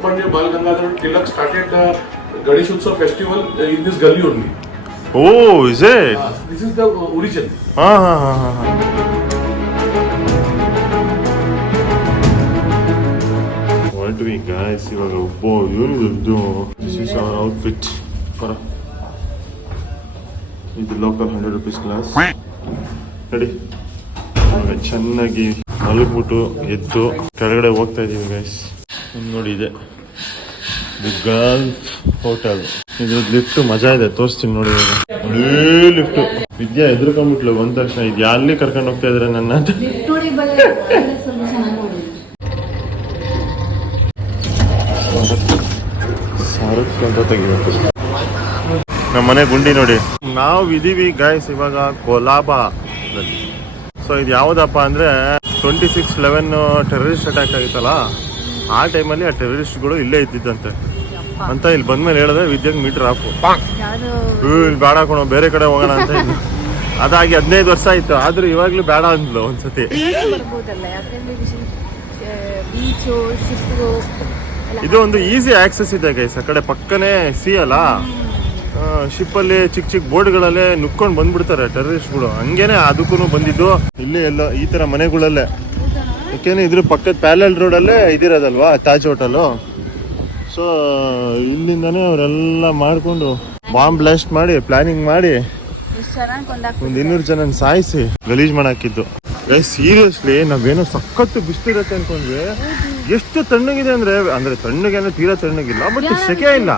Lokmanya Bal Gangadhar Tilak started the Ganesh Utsav festival uh, in this gully only. Oh is it Uh, this is the uh, origin. ಹಾ ಹಾ ಹಾ ಹಾ ಹಾ what we guys ಇವಾಗ ಒಬ್ಬ ಏನಿದು ಇದು ದಿಸ್ ಇಸ್ ಅವರ್ ಔಟ್ಫಿಟ್ ಬರ ಇದು local hundred rupees glass ready ಇವಾಗ ಚೆನ್ನಾಗಿ ಮಲಗ್ಬಿಟ್ಟು ಎದ್ದು ಕೆಳಗಡೆ ಹೋಗ್ತಾ ಇದೀವಿ ಗೈಸ್ ನೋಡಿ ಇದೆ. ದಿ ಗರ್ಲ್ಸ್ ಹೋಟೆಲ್ ಇದ್ರದ್ದು ಲಿಫ್ಟ್ ಮಜಾ ಇದೆ ತೋರಿಸ್ತೀನಿ ನೋಡಿ ಒಳ್ಳೆ ಲಿಫ್ಟ್ ವಿದ್ಯಾ ಎದುರ್ಕೊಂಡ್ಬಿಟ್ಲು ಬಂದ ತಕ್ಷಣ. ಇದು ಯಾರಲ್ಲಿ ಕರ್ಕೊಂಡು ಹೋಗ್ತಾ ಇದ್ರೆ ನನ್ನ ಸಾರಕ್ಕೆ ಅಂತ ತೆಗಿಬೇಕು. ನಮ್ಮ ಮನೆ ಗುಂಡಿ ನೋಡಿ. ನಾವು ಇದೀವಿ ಗಾಯ್ಸ್ ಇವಾಗ ಕೊಲಾಬಾ ಸೊ ಇದು ಯಾವುದಪ್ಪ ಅಂದ್ರೆ twenty six eleven terrorist attack ಆಗಿತ್ತಲ್ಲ? ಆ ಟೈಮಲ್ಲಿ ಆ ಟೆರರಿಸ್ಟ್ಗಳು ಇಲ್ಲೇ ಇದ್ದಿದ್ದಂತೆ. ಅಂತ ಇಲ್ಲಿ ಬಂದ್ಮೇಲೆ ಹೇಳಿದ್ರೆ ವಿದ್ಯಾಗ್ ಮೀಟರ್ ಆಫ್ ಯಾರು? ಇಲ್ಲಿ ಬೇಡ ಕೊಡೋ ಬೇರೆ ಕಡೆ ಹೋಗೋಣ ಅಂತ. ಅದಾಗಿ ಹದಿನೈದು ವರ್ಷ ಆಯ್ತು. ಆದ್ರೂ ಇವಾಗ್ಲೂ ಬೇಡ ಅಂದ್ಲು ಒಂದ್ಸತಿ. ಇದು ಒಂದು ಈಸಿ ಆಕ್ಸೆಸ್ ಇದೆ ಗೈಸ್ ಆ ಕಡೆ ಪಕ್ಕನೇ ಸಿ ಅಲ್ಲ. ಶಿಪ್ಪಲ್ಲಿ ಚಿಕ್ಕ ಚಿಕ್ಕ ಬೋರ್ಡ್ಗಳಲ್ಲೇ ನುಕ್ಕೊಂಡು ಬಂದ್ಬಿಡ್ತಾರೆ ಟೆರರಿಸ್ಟ್ಗಳು ಹಂಗೇನೆ ಅದಕ್ಕೂ ಬಂದಿದ್ದು. ಇಲ್ಲೇ ಎಲ್ಲ ಈ ತರ ಮನೆಗಳಲ್ಲೇ. ಯಾಕೆಂದ್ರೆ ಇದ್ರ ಪಕ್ಕದ ಪ್ಯಾಲಲ್ ರೋಡಲ್ಲೇ ಇದಿರೋದಲ್ವಾ ತಾಜ್ ಹೋಟೆಲು ಸೊ ಇಲ್ಲಿಂದಾನೇ ಅವರೆಲ್ಲ ಮಾಡಿಕೊಂಡು ಬಾಂಬ್ ಬ್ಲಾಸ್ಟ್ ಮಾಡಿ ಪ್ಲಾನಿಂಗ್ ಮಾಡಿ ಒಂದು ಇನ್ನೂರು ಜನ ಸಾಯಿಸಿ ಗಲೀಜ್ ಮಾಡಾಕಿದ್ದು. ಸೀರಿಯಸ್ಲಿ ನಾವೇನೋ ಸಖತ್ತು ಬಿಸ್ತಿರತ್ತೆ ಅನ್ಕೊಂಡ್ವಿ. ಎಷ್ಟು ತಣ್ಣಗಿದೆ ಅಂದ್ರೆ ಅಂದ್ರೆ ತಣ್ಣಗೆ ಅಂದ್ರೆ ತೀರಾ ತಣ್ಣಗಿಲ್ಲ ಬಟ್ ಸೆಕೆ ಇಲ್ಲ.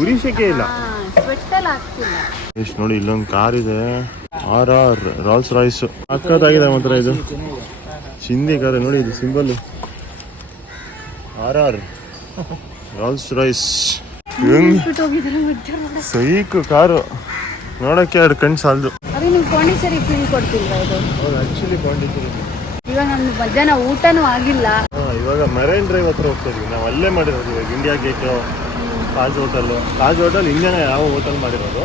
ಉರಿ ಸೆಕೆ ಇಲ್ಲ. ಎಷ್ಟು ನೋಡಿ ಇಲ್ಲೊಂದು ಕಾರ್ ಇದೆ. ಆರ್ ಆರ್ ರಾಲ್ಸ್ ರಾಯ್ಸ್ ಅಕ್ಕದಾಗಿದೆ ಮಾತ್ರ ಇದು. ಕಾರ ನೋಡಿ ಇದು symbol. R R. Rolls Royce ಸೈಕ್ ಕಾರು. ನೋಡಕ್ಕೆ ಎರಡು ಕಣ್ಣು ಸಾಲದು. ಪಾಂಡಿಚೇರಿ ಫೀಲ್ ಕೊಡ್ತಿಲ್ವಾ ಇದು? ಆಕ್ಚುಲಿ ಪಾಂಡಿಚೇರಿ. ಇವಾಗ ನಮ್ದು ಮಧ್ಯಾಹ್ನ ಊಟನೂ ಆಗಿಲ್ಲ. ಇವಾಗ ಮೆರೈನ್ ಡ್ರೈವ್ ಹತ್ರ ಹೋಗ್ತಾ ಇದೀವಿ. ನಾವು ಅಲ್ಲೇ ಮಾಡಿರೋದು ಇವಾಗ India Gate Taj hotel Taj hotel ಇಂಡಿಯಾನ ಯಾವ ಹೋಟೆಲ್ ಮಾಡಿರೋದು?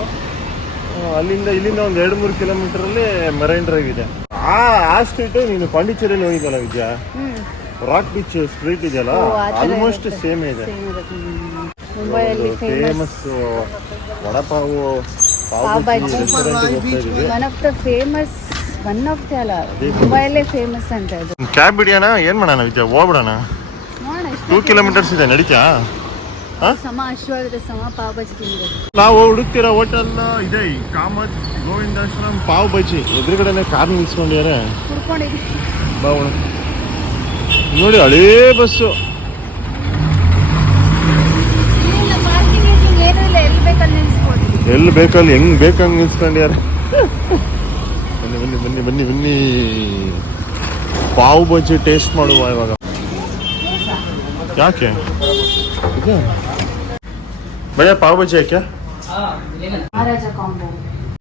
ಅಲ್ಲಿಂದ ಇಲ್ಲಿಂದ ಒಂದು ಎರಡು ಮೂರು ಕಿಲೋಮೀಟರಲ್ಲಿ ಮೆರೈನ್ ಡ್ರೈವ್ ಇದೆ. ಆ ಆ ಸ್ಟ್ರೀಟ್ ನೀನು ಪಾಂಡಿಚೇರಿಯಲ್ಲಿ ಹೋಗಿದ್ದಲ್ಲ ವಿದ್ಯಾ? ರಾಕ್ ಬೀಚ್ ಸ್ಟ್ರೀಟ್ ಇದೆಯಲ್ಲ? ಆಲ್ಮೋಸ್ಟ್ ಸೇಮ್ ಇದೆ. ಮುಂಬೈಯಲ್ಲಿ ಫೇಮಸ್ ವಡಪಾವು ಪಾವ್ ಹೋಗ್ತಾ one of the famous one of the ಅಲ್ಲ ಮುಂಬೈಯಲ್ಲೇ ಫೇಮಸ್ ಅಂತ ಇದು. ಕ್ಯಾಬ್ ಹಿಡಿಯೋಣ? ಏನ್ ಮಾಡೋಣ ವಿದ್ಯಾ? ಹೋಗ್ಬಿಡೋಣ? ಟೂ ಕಿಲೋಮೀಟರ್ಸ್ ಇದೆ ನಡೀತಾ? ಸಮ ಅಶ್ವಾದ್ರೆ ಸಮ ಪಾವ್ ತಿನ್ಬೇಕು ನಾವು ಹುಡುಕ್ತಿರೋ ಹೋಟೆಲ್ ಇದೆ ಈ ಕಾಮತ್ ಗೋವಿಂದಾಶ್ರಮ್ ಪಾವ್ ಬಜ್ಜಿ ಎದುರುಗಡೆನೆ ಕಾರ್ ನಿಲ್ಸ್ಕೊಂಡಿದ್ದಾರೆ ಕುಡ್ಕೊಂಡಿದ್ದೀವಿ ನೋಡಿ ಹಳೇ ಬಸ್ಸು ಎಲ್ಲಿ ಬೇಕಲ್ಲಿ ನಿಲ್ಸ್ಬೋದು. ಎಲ್ಲಿ ಬೇಕಲ್ಲಿ ಹೆಂಗ್ ಬೇಕಂಗ್ ನಿಲ್ಸ್ಕೊಂಡಿದ್ದಾರೆ ಬನ್ನಿ ಬನ್ನಿ ಬನ್ನಿ ಬನ್ನಿ ಬನ್ನಿ. ಪಾವ್ ಬಜ್ಜಿ ಟೇಸ್ಟ್ ಮಾಡುವ ಇವಾಗ. ಯಾಕೆ? ಇದೆ ಭಯ ಪಾವ್ ಬಜ್ಜಿ ಯಾಕೆ हाँ मिलेगा ना महाराजा कॉम्बो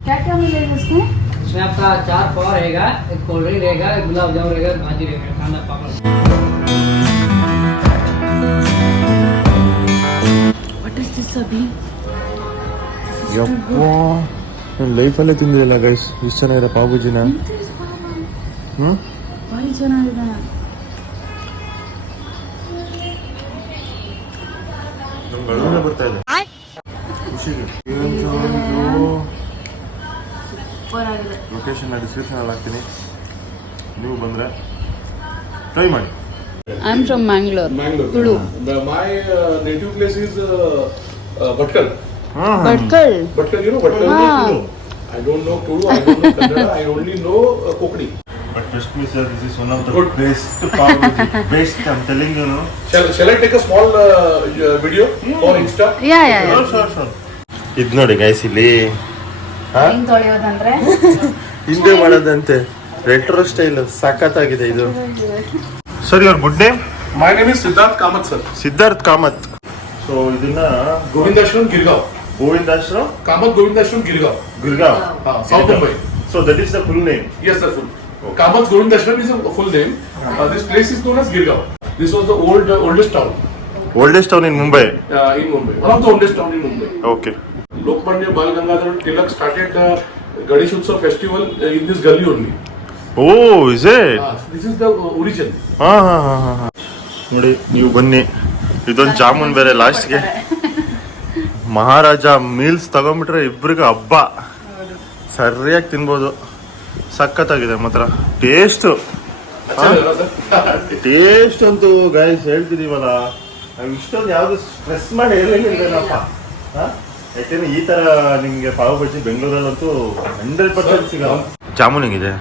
क्या क्या मिलेगा उसमें इसमें आपका चार पाव रहेगा एक कोल्ड ड्रिंक रहेगा एक गुलाब जामुन रहेगा एक भाजी रहेगा खाना पापड़ व्हाट इज दिस अभी ಯಪ್ಪ ನನ್ನ ಲೈಫಲ್ಲೇ ತಿಂದಿಲ್ಲ ಗೈಸ್ ಇಷ್ಟು ಚೆನ್ನಾಗಿರೋ ಪಾವ್ ಬಜ್ಜಿನ ಹ್ಞೂ ಭಾರಿ ಚೆನ್ನಾಗಿದೆ ನಮ್ಗೆ ಅಳುನೇ ಬರ್ತಾ ಇದೆ ಆಗಿದೆ ಲೊಕೇಶನ್ ಡಿಸ್ಕ್ರಿಪ್ಷನಲ್ಲಿ ಹಾಕ್ತೀನಿ ನೀವು ಬಂದರೆ ಟ್ರೈ ಮಾಡಿ I am from Mangalore Mangalore. Tulu The, my uh, native place is uh, uh, Bhatkal. ಹಾಂ Bhatkal Bhatkal, you know Bhatkal? Ah. I don't know Tulu, I don't know Kannada, I only know uh, Kokni. But trust me, sir, this is one of the Good. best pav bhaji. Best, I'm telling you, no? Shall, shall I take a small uh, uh, video for Insta? Yeah, yeah, yeah. Sure, sure, sure. ಇದು ನೋಡಿ guys ಇಲ್ಲಿ ಹಿಂದೆ ಮಾಡೋದಂತೆ. Retro style ಆಗಿದೆ ಇದು. Sir ಇವ್ರ good name? My name is Siddharth Kamath sir Siddharth Kamath so ಇದನ್ನ Govindashram Girgaon. Govindashram? Kamath Govindashram Girgaon. Girgaon? South Mumbai. So that is the full name yes sir full Kamath Govindashram is full name this place is known as Girgaon this was the old oldest town oldest town. Oldest town in Mumbai in Mumbai one of the oldest town in Mumbai Mumbai. Okay Lokmanya Bal Gangadhar Tilak started the Ganesh Utsav festival uh, in this gully only. Oh is it Ah, this is the uh, origin. ಹಾ ಹಾ ಹಾ ಹಾ ಹಾ. ನೋಡಿ ನೀವು ಬನ್ನಿ. ಇದೊಂದು ಜಾಮೂನ್ ಬೇರೆ ಲಾಸ್ಟ್ಗೆ ಮಹಾರಾಜ ಮೀಲ್ಸ್ ತಗೊಂಬಿಟ್ರೆ ಇಬ್ರಿಗೂ ಹಬ್ಬ. ಸರಿಯಾಗಿ ತಿನ್ಬೋದು. ಸಖತ್ತಾಗಿದೆ ಮಾತ್ರ. ಟೇಸ್ಟು ಟೇಸ್ಟ್ ಅಂತೂ ಗೈಸ್ ಹೇಳ್ತಿದೀವಲ್ಲ. ನಾವು ಇಷ್ಟೊಂದು ಯಾವ್ದು ಸ್ಟ್ರೆಸ್ ಮಾಡಿ ಹೇಳಿಲ್ಲಪ್ಪ ಯಾಕೆಂದ್ರೆ ಈ ತರ ನಿಮ್ಗೆ ಪಾವ್ ಬಜ್ಜಿ ಬೆಂಗಳೂರಲ್ಲಂತೂ ಹಂಡ್ರೆಡ್ ಪರ್ಸೆಂಟ್ ಸಿಗಲ್ಲ ಜಾಮೂನ್ ಹೆಂಗಿದೆ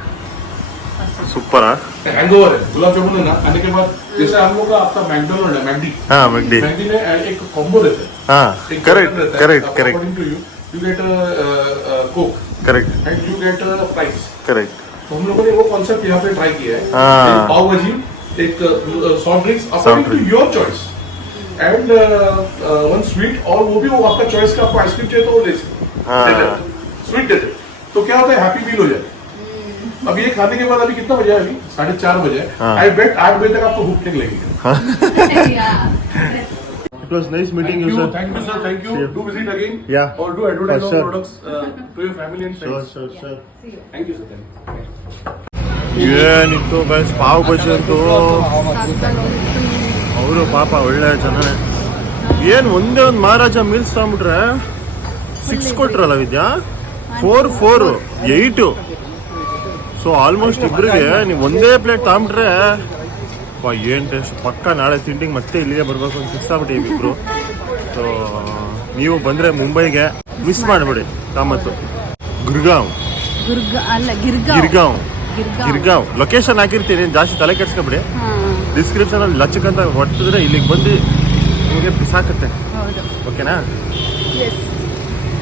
ಸೂಪರಾ हैंगओवर है गुलाब जामुन है ना खाने के बाद जैसे हम लोग का आपका मैकडोनल्ड है मैगडी ಹಾ ಮೆಗ್ಡಿ मैगडी में एक कॉम्बो देते हैं ಹಾ एक ಕರೆಕ್ಟ್ burger रहता है, ಕರೆಕ್ಟ್ अब correct according to you you get a, uh, coke correct and you get a fries correct तो हम लोगों ने वो कॉन्सेप्ट यहाँ पे ट्राई किया है हाँ। एक पाव भाजी एक soft drinks according to drink. Your choice and one sweet और वो भी वो आपका चॉइस का आपको आइसक्रीम चाहिए तो वो ले सकते स्वीट देते तो क्या होता है हैप्पी मील हो जाए अभी ये खाने के बाद अभी कितना बजे अभी साढ़े चार बजे आई बेट आठ बजे तक आपको भूख टेक लेंगे It was nice meeting thank you, sir. Thank you, sir. Thank you. you. Do visit again. Yeah. Or do advertise our products uh, to your family and friends. Sure, sure, yeah. sure. Thank you. sir. Thank you, Yeah, ये guys, तो budget, पाव ಅವರು ಪಾಪ ಒಳ್ಳೆ ಜನನೇ ಏನ್ ಒಂದೇ ಒಂದು Maharaja meals ತಗೊಂಬಿಟ್ರೆ six ಕೊಟ್ರಲ್ಲ Vidya? Four four eight so almost ಇಬ್ಬರಿಗೆ ನೀವು ಒಂದೇ ಪ್ಲೇಟ್ ತಗೊಂಬಿಟ್ರೆ ಅಪ್ಪ ಏನ್ ಟೇಸ್ಟ್ ಪಕ್ಕ ನಾಳೆ ತಿಂಡಿಗೆ ಮತ್ತೆ ಇಲ್ಲಿಗೆ ಬರ್ಬೇಕು ಅಂತ ಫಿಕ್ಸ್ ಆಗ್ಬಿಟ್ಟು ಇಬ್ರು. ಸೊ ನೀವು ಬಂದ್ರೆ ಮುಂಬೈಗೆ ಮಿಸ್ ಮಾಡ್ಬಿಡಿ ಕಾಮತ್ತು ಗಿರ್ಗಾಂವ್. ಗಿರ್ಗಾವ್. ಗಿರ್ಗಾಂವ್. ಲೊಕೇಶನ್ ಹಾಕಿರ್ತೀನಿ ಜಾಸ್ತಿ ತಲೆ ಕೆಡ್ಸ್ಕೊಬಿಡಿ. ಹಾ ಡಿಸ್ಕ್ರಿಪ್ಷನ್ ಅಲ್ಲಿ ಲಚ್ಚಕ್ಕಂತ ಹೊಟ್ಟಿದ್ರೆ ಇಲ್ಲಿಗೆ ಬಂದು ನಿಮಗೆ ಬಿಸಾಕತ್ತೆ. ಓಕೆನಾ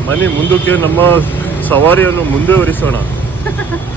ಬನ್ನಿ ಮುಂದಕ್ಕೆ ನಮ್ಮ ಸವಾರಿಯನ್ನು ಮುಂದುವರಿಸೋಣ.